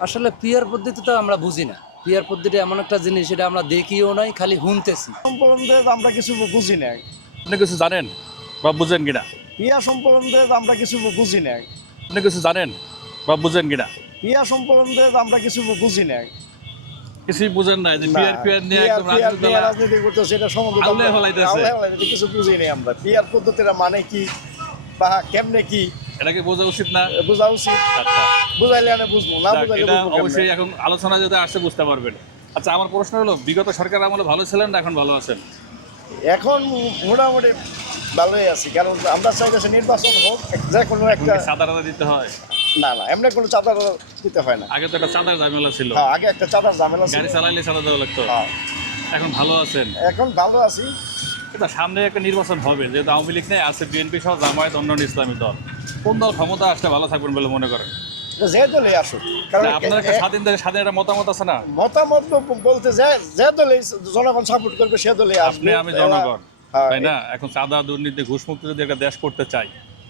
আসলে পিয়ার পদ্ধতি তো আমরা বুঝি না। পিয়ার পদ্ধতি এমন একটা জিনিস এটা আমরা দেখিও নাই খালি শুনতেছি। সম্পর্কে আমরা কিছু বুঝি না আপনি কিছু জানেন বা বুঝেন কিনা? পিয়া সম্পর্কে আমরা কিছু বুঝি না আপনি কিছু জানেন বা বুঝেন কিনা? পিয়া সম্পর্কে আমরা কিছু বুঝি না কিছুই বুঝেন না যে পিয়ার পিয়ার নিয়ে একদম রাজনীতি করতেছে এটা সম্বন্ধে আমরা- হলাইতেছে। আউলে হলাইতেছে, কিছু বুঝি নাই আমরা। পিয়ার পদ্ধতিটা মানে কি বা কেমনে কি? এটাকে বোঝা উচিত না? বোঝা উচিত। আচ্ছা। বুঝাইলে আমি বুঝব না বুঝাইলে অবশ্যই এখন আলোচনা যদি বুঝতে পারবেন। আচ্ছা আমার প্রশ্ন হলো বিগত সরকার আমলে ভালো ছিলেন না এখন ভালো আছেন? এখন মোটামুটি ভালোই আছি কারণ আমরা চাইতেছি নির্বাচন হোক যে কোনো একটা দিতে হয়। না না এমনি কোনো চাঁদা দিতে হয় না। আগে তো একটা চাঁদার ঝামেলা ছিল। হ্যাঁ আগে একটা চাঁদার ঝামেলা গাড়ি চালাইলে চাঁদা দেওয়া লাগতো। হ্যাঁ, এখন ভালো আছেন? এখন ভালো আছি। সামনে একটা নির্বাচন হবে যেহেতু আওয়ামী লীগ নেই আছে বিএনপি সহ জামায়াত অন্যান্য ইসলামী দল। কোন দল ক্ষমতা আসলে ভালো থাকবেন বলে মনে করেন? যে দলে আসুক। কারণ আপনার একটা স্বাধীন দেশে স্বাধীন একটা মতামত আছে না? মতামত বলতে যে যে দলে জনগণ সাপোর্ট করবে সে দলে আসবে। আমি জনগণ। হ্যাঁ, তাই না? এখন চাঁদা দুর্নীতি ঘুষমুক্ত যদি একটা দেশ করতে চাই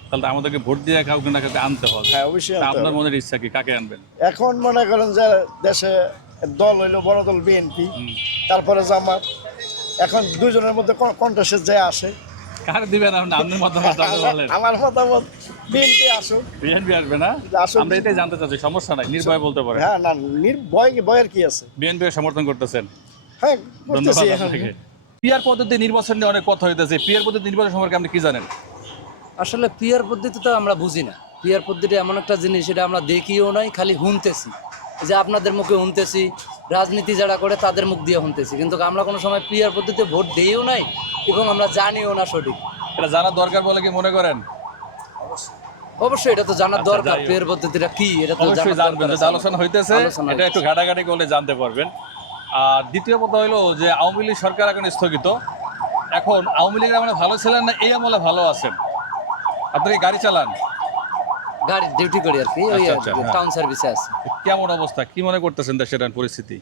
তাহলে আমাদেরকে ভোট দিয়ে কাউকে না কাউকে আনতে হবে। হ্যাঁ অবশ্যই আপনার মনের ইচ্ছা কি? কাকে আনবেন? এখন মনে করেন যে দেশে দল হইল বড় দল বিএনপি। তারপরে জামাত এখন দুজনের মধ্যে কন্টেস্টে যে আসে কার দিবেন আপনি? আপনার মতামত বলেন। আমার মতামত বিএনপি আসুক। বিএনপি আসবে না? আমরা এটাই জানতে চাচ্ছি সমস্যা নাই নির্ভয় বলতে পারেন। হ্যাঁ না নির বয় বয়ের কি আছে? বিএনপি সমর্থন করতেছেন। হ্যাঁ করতেছি এখন। পিয়ার পদ্ধতি নির্বাচন নিয়ে অনেক কথা হইতেছে। পিয়ার পদ্ধতি নির্বাচন সম্পর্কে আপনি কি জানেন? আসলে পিয়ার পদ্ধতি তো আমরা বুঝি না। পিয়ার পদ্ধতি এমন একটা জিনিস এটা আমরা দেখিও নাই খালি শুনতেছি। যে আপনাদের মুখে শুনতেছি রাজনীতি যারা করে তাদের মুখ দিয়ে শুনতেছি কিন্তু আমরা কোনো সময় পিয়ার পদ্ধতিতে ভোট দিইও নাই এবং আমরা জানিও না সঠিক। এটা জানার দরকার বলে কি মনে করেন? অবশ্যই। এটা তো জানার আচ্ছা, দরকার। পিয়ার পদ্ধতিটা কি? এটা তো অবশ্যই জানবেন আলোচনা হইতেছে এটা একটু ঘাটাঘাটি করলে জানতে পারবেন। আর দ্বিতীয় কথা হলো যে আওয়ামী লীগ সরকার এখন স্থগিত। এখন আওয়ামী লীগের মানে ভালো ছিলেন না এই আমলে ভালো আছেন? আপনি গাড়ি চালান? ডিউটি করি আর কি ওই আচ্ছা, আচ্ছা, হ্যাঁ। টাউন সার্ভিসে আছে। কেমন অবস্থা? কি মনে করতেছেন দেশের এখন পরিস্থিতি?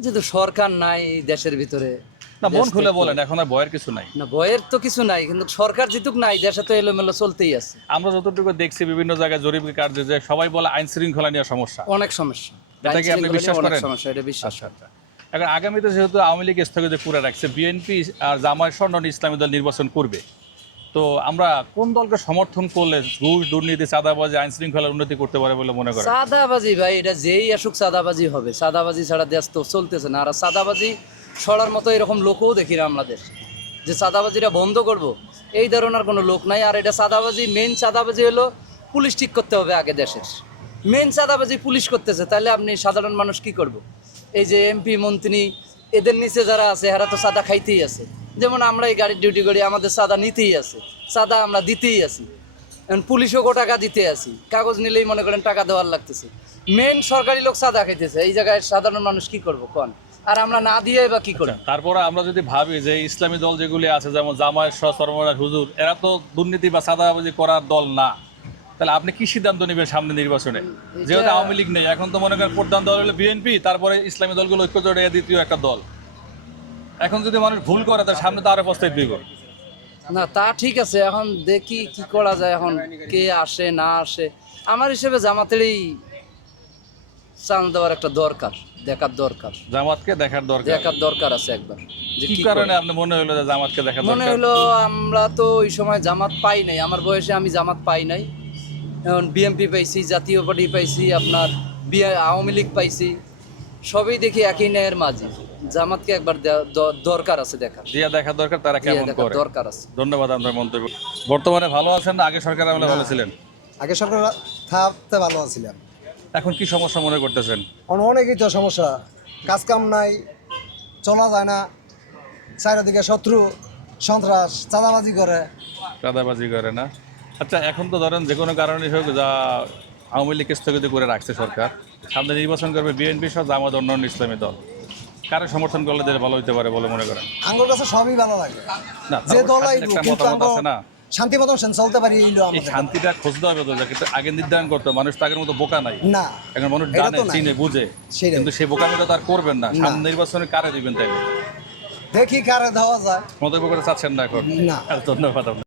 যেহেতু সরকার নাই এই দেশের ভিতরে না মন দেশ খুলে থেকে- বলেন এখন আর ভয়ের কিছু নাই। না ভয়ের তো কিছু নাই কিন্তু সরকার যেটুক নাই দেশে তো এলোমেলো চলতেই আছে। আমরা যতটুকু দেখছি বিভিন্ন জায়গায় জরিপি কার্যে যে সবাই বলে আইন শৃঙ্খলা নিয়ে সমস্যা। অনেক সমস্যা। এটা কি আপনি বিশ্বাস করেন? সমস্যা এটা বিশ্বাস আচ্ছা আচ্ছা। এখন আগামীতে যেহেতু আওয়ামী লীগ স্থগিত করে রাখছে বিএনপি আর জামায়াত স্বর্ণ ইসলামী দল নির্বাচন করবে। তো আমরা কোন দলকে সমর্থন করলে ঘুষ, দুর্নীতি, চাঁদাবাজি আইন শৃঙ্খলার উন্নতি করতে পারে বলে মনে করেন? সাদাবাজি ভাই, এটা যেই আসুক সাদাবাজি হবে। সাদাবাজি ছাড়া দেশ তো চলতেছে না। আর সাদাবাজি সরার মতো এরকম লোকও দেখি না আমাদের যে সাদাবাজিটা বন্ধ করব, এই ধরনের কোনো লোক নাই। আর এটা সাদাবাজি মেন সাদাবাজি হলো পুলিশ ঠিক করতে হবে আগে দেশের। মেন সাদাবাজি পুলিশ করতেছে, তাহলে আপনি সাধারণ মানুষ কি করব? এই যে এমপি, মন্ত্রী, এদের নিচে যারা আছে, এরা তো সাদা খাইতেই আছে। যেমন আমরা এই গাড়ির ডিউটি করি আমাদের সাদা নিতেই আছে। সাদা আমরা দিতেই আছি। এখন পুলিশও গো টাকা দিতে আসি কাগজ নিলেই মনে করেন টাকা দেওয়ার লাগতেছে। মেন সরকারি লোক সাদা খাইতেছে। এই জায়গায় সাধারণ মানুষ কি করব কোন? আর আমরা না দিয়ে বা কি করব তারপরে আমরা যদি ভাবি যে ইসলামী দল যেগুলি আছে যেমন জামায়াত সহ সরমরাজ হুজুর এরা তো দুর্নীতি বা চাঁদাবাজি করার দল না। তাহলে আপনি কি সিদ্ধান্ত নেবেন সামনে নির্বাচনে? যেহেতু আওয়ামী লীগ নেই এখন তো মনে করেন প্রধান দল হলো বিএনপি তারপরে ইসলামী দলগুলো ঐক্য জোটে দ্বিতীয় একটা দল। এখন যদি মানুষ ভুল করে তার সামনে তো আরও প্রস্তাব দিব। না তা ঠিক আছে এখন দেখি কি করা যায় এখন কে আসে না আসে। আমার হিসেবে জামাতেরই চান দেওয়ার একটা দরকার দেখার দরকার। জামাতকে দেখার দরকার। দেখার দরকার আছে একবার যে কি কারণে আপনি মনে হলো যে জামাতকে দেখা মনে দরকার? হলো আমরা তো ওই সময় জামাত পাই নাই আমার বয়সে আমি জামাত পাই নাই। এখন বিএমপি পাইছি জাতীয় পার্টি পাইছি আপনার আওয়ামী লীগ পাইছি সবই দেখি একই ন্যায়ের মাঝে। জামাতকে একবার দরকার আছে দেখা দিয়া দেখা দরকার তারা কেমন করে? দরকার আছে। ধন্যবাদ আপনার মন্তব্য। বর্তমানে ভালো আছেন না? আগে সরকার আমলে ভালো ছিলেন? আগে সরকার থাকতে ভালো আছিলাম এখন কি সমস্যা মনে করতেছেন? অনেকই তো সমস্যা। কাজ কাম নাই চলা যায় না। চারিদিকে শত্রু সন্ত্রাস চাঁদাবাজি করে। চাঁদাবাজি করে না? আচ্ছা এখন তো ধরেন যে কোনো কারণে হোক যা আওয়ামী লীগকে স্থগিত করে রাখছে সরকার সামনে নির্বাচন করবে বিএনপি সহ জামাত অন্যান্য ইসলামী দল। কারে সমর্থন করলে ভালো হইতে পারে বলে মনে করেন? আঙ্গুর কাছে সবই ভালো লাগে। না যে দল কিন্তু না। শান্তি মতন সেন চলতে পারি এইলো এই শান্তিটা খুঁজতে হবে তো যাকে আগে নির্ধারণ করতে মানুষ তো আগের মতো বোকা নাই। না এখন মানুষ জানে চিনে বুঝে। কিন্তু সেই বোকামিটা তো আর করবেন না। সামনে নির্বাচনে কারে দিবেন তাইলে? দেখি কারে দেওয়া যায়। মন্তব্য করে চাচ্ছেন না এখন? না। ধন্যবাদ আপনাকে।